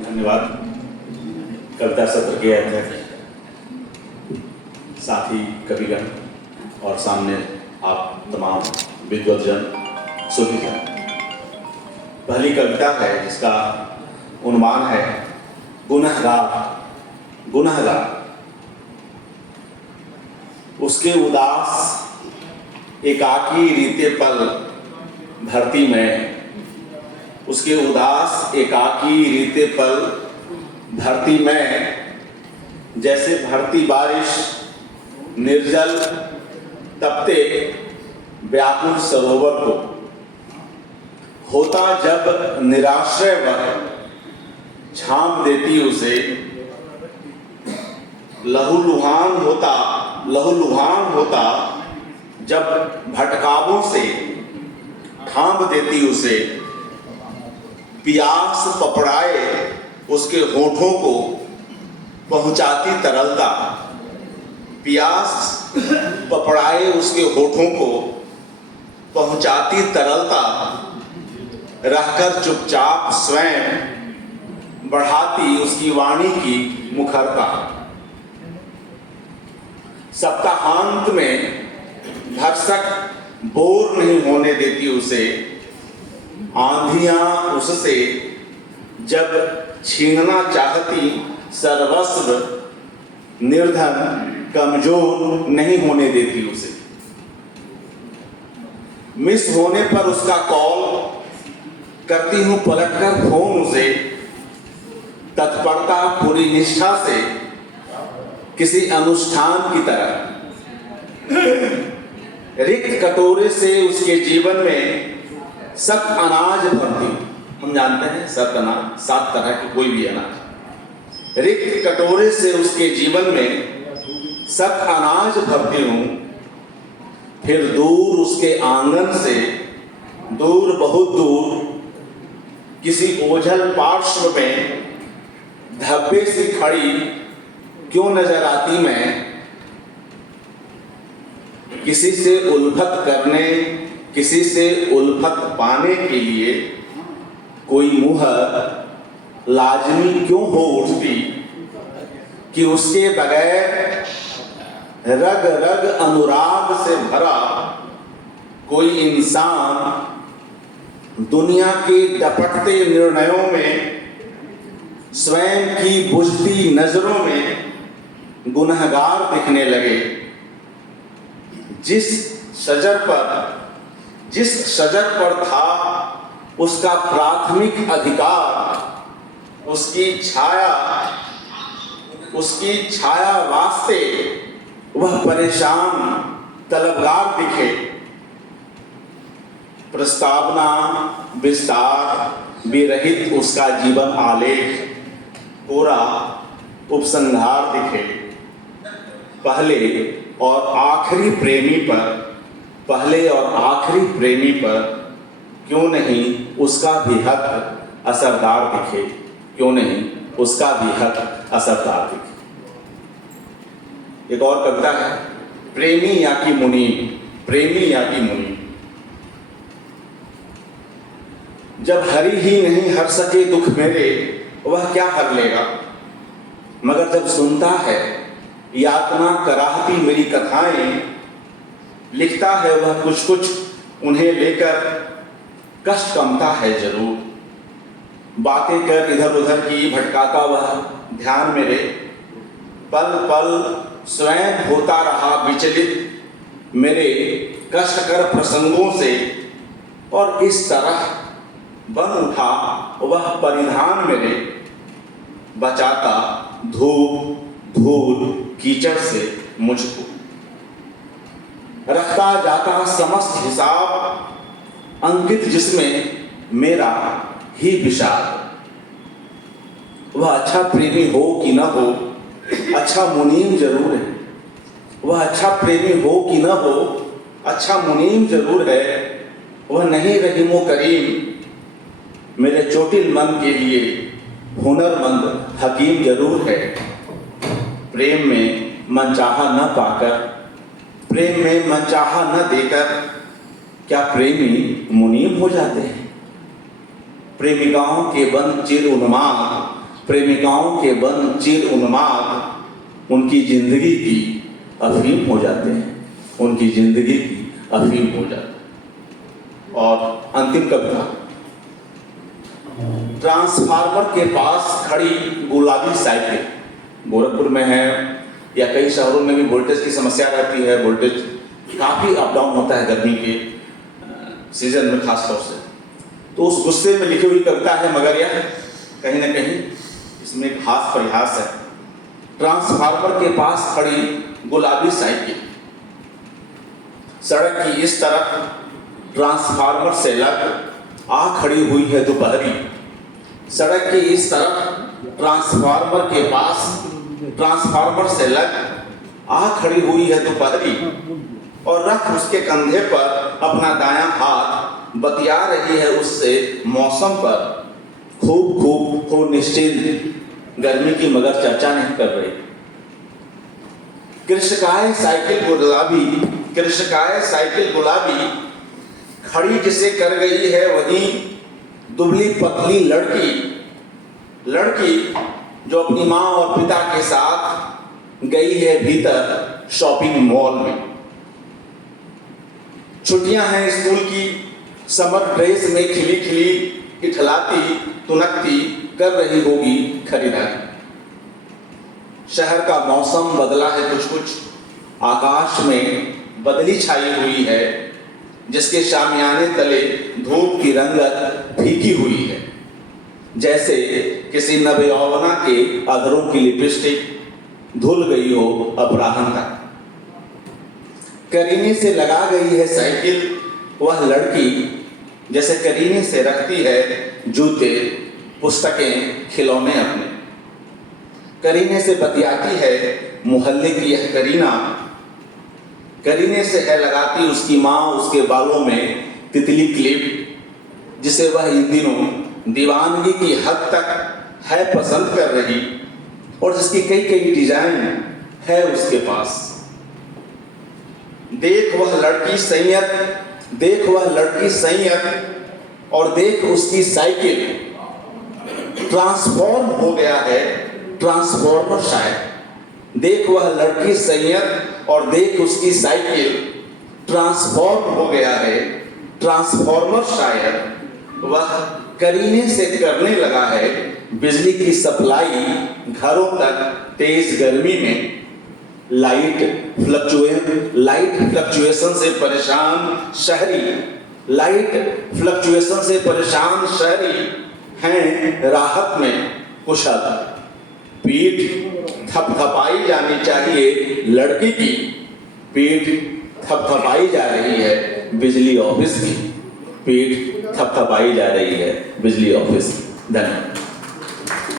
धन्यवाद। कविता सत्र के अध्यक्ष, साथी कविगण और सामने आप तमाम विद्वजन सुधीजन। पहली कविता है जिसका उन्माद है गुनहगार। गुनहगार उसके उदास एकाकी रीते पल धरती में, उसके उदास एकाकी रीते पल धरती में, जैसे भरती बारिश निर्जल तपते व्याकुल सरोवर को। होता जब निराश्रय वर छाम देती उसे, लहूलुहान होता जब भटकावों से थाम देती उसे। प्यास पपड़ाए उसके होठों को पहुंचाती तरलता, प्यास पपड़ाए उसके होठों को पहुंचाती तरलता। रहकर चुपचाप स्वयं बढ़ाती उसकी वाणी की मुखरता। सप्ताहांत में भरसक बोर नहीं होने देती उसे। आंधियां उससे जब छीनना चाहती सर्वस्व, निर्धन कमजोर नहीं होने देती उसे। मिस होने पर उसका कॉल करती हूं पलटकर फोन उसे। तत्परता पूरी निष्ठा से किसी अनुष्ठान की तरह। रिक्त कटोरे से उसके जीवन में सत अनाज भरती। हम जानते हैं सत अनाज, 7 तरह की कोई भी अनाज। रिक्त कटोरे से उसके जीवन में सत अनाज भरती हूं। फिर दूर उसके आंगन से, दूर बहुत दूर किसी ओझल पार्श्व में धब्बे से खड़ी क्यों नजर आती मैं। किसी से उल्फत करने, किसी से उल्फत पाने के लिए कोई मुहर लाजमी क्यों हो उठती कि उसके बगैर रग रग अनुराग से भरा कोई इंसान दुनिया के डपटते निर्णयों में, स्वयं की बुझती नजरों में गुनहगार दिखने लगे। जिस शजर पर था उसका प्राथमिक अधिकार, उसकी छाया वास्ते वह परेशान तलबगार दिखे। प्रस्तावना विस्तार विरहित उसका जीवन आलेख पूरा उपसंहार दिखे। पहले और आखिरी प्रेमी पर क्यों नहीं उसका भी हक असरदार दिखे, क्यों नहीं उसका भी हक असरदार दिखे। एक और कविता है प्रेमी या कि मुनीम। प्रेमी या कि मुनीम। जब हरि ही नहीं हर सके दुख मेरे, वह क्या हर लेगा। मगर जब सुनता है यातना कराहती मेरी कथाएं, लिखता है वह कुछ कुछ उन्हें लेकर, कष्ट कमता है जरूर। बातें कर इधर उधर की भटकाता वह ध्यान मेरे। पल पल स्वयं होता रहा विचलित मेरे कष्टकर प्रसंगों से। और इस तरह बन उठा वह परिधान मेरे, बचाता धूप धूल कीचड़ से मुझको। रखता जाता समस्त हिसाब अंकित जिसमें मेरा ही विषाद। वह अच्छा प्रेमी हो कि न हो, अच्छा मुनीम जरूर है। वह अच्छा प्रेमी हो कि न हो, अच्छा मुनीम जरूर है। वह नहीं रहीमो करीम, मेरे चोटिल मन के लिए हुनरमंद हकीम जरूर है। प्रेम में मनचाहा न पाकर, प्रेम में मनचाहा न देकर क्या प्रेमी मुनीम हो जाते हैं। प्रेमिकाओं के बंद चिर उन्माद प्रेमिकाओं के बन चिर उन्माद उनकी जिंदगी की अफीम हो जाते हैं, उनकी जिंदगी की अफीम हो जाते हैं। और अंतिम कविता, ट्रांसफार्मर के पास खड़ी गुलाबी साइकिल, गोरखपुर में है या कई शहरों में भी वोल्टेज की समस्या रहती है, वोल्टेज काफ़ी अप डाउन होता है गर्मी के सीजन में खास तौर से। तो उस गुस्से में लिखी हुई कविता है, मगर यह कहीं ना कहीं इसमें एक हास परिहास है। ट्रांसफार्मर के पास खड़ी गुलाबी साइकिल, सड़क की इस तरफ ट्रांसफार्मर से लग आ खड़ी हुई है दोपहरी, सड़क की इस तरफ ट्रांसफार्मर के पास ट्रांसफार्मर से लग आ खड़ी हुई है दोपहरी, और रख उसके कंधे पर अपना दायां हाथ बतिया रही है उससे मौसम पर खूब खूब हो निश्चिंत गर्मी की, मगर चर्चा नहीं कर रही। कृष्णकाय साइकिल गुलाबी, कृष्णकाय साइकिल गुलाबी खड़ी जिसे कर गई है वही दुबली पतली लड़की, लड़की जो अपनी माँ और पिता के साथ गई है भीतर शॉपिंग मॉल में। छुट्टियां हैं स्कूल की, समर ड्रेस में खिली खिली इठलाती तुनकती कर रही होगी खरीदारी। शहर का मौसम बदला है कुछ कुछ, आकाश में बदली छाई हुई है, जिसके शामियाने तले धूप की रंगत फीकी हुई है, जैसे किसी नवयौवना के अधरों की लिपस्टिक धुल गई हो अपराह्न तक। करीने से लगा गई है साइकिल वह लड़की, जैसे करीने से रखती है जूते पुस्तकें खिलौने अपने। करीने से बतियाती है मोहल्ले की यह करीना, करीने से है लगाती उसकी माँ उसके बालों में तितली क्लिप, जिसे वह इन दिनों दीवानगी की हद तक है पसंद कर रही, और जिसकी कई कई डिजाइन है उसके पास। देख वह लड़की संयत, देख वह लड़की संयत, और देख उसकी साइकिल ट्रांसफॉर्म हो गया है, ट्रांसफॉर्मर शायद। देख वह लड़की संयत और देख उसकी साइकिल ट्रांसफॉर्म हो गया है, ट्रांसफॉर्मर शायद। वह करीने से करने लगा है बिजली की सप्लाई घरों तक तेज गर्मी में। लाइट फ्लक्चुएशन से परेशान शहरी, लाइट फ्लक्चुएशन से परेशान शहरी हैं राहत में कुशल। पीठ थपथपाई जानी चाहिए लड़की की, पीठ थपथपाई जा रही है बिजली ऑफिस की, पीठ थपथपाई जा रही है बिजली ऑफिस की। धन्यवाद।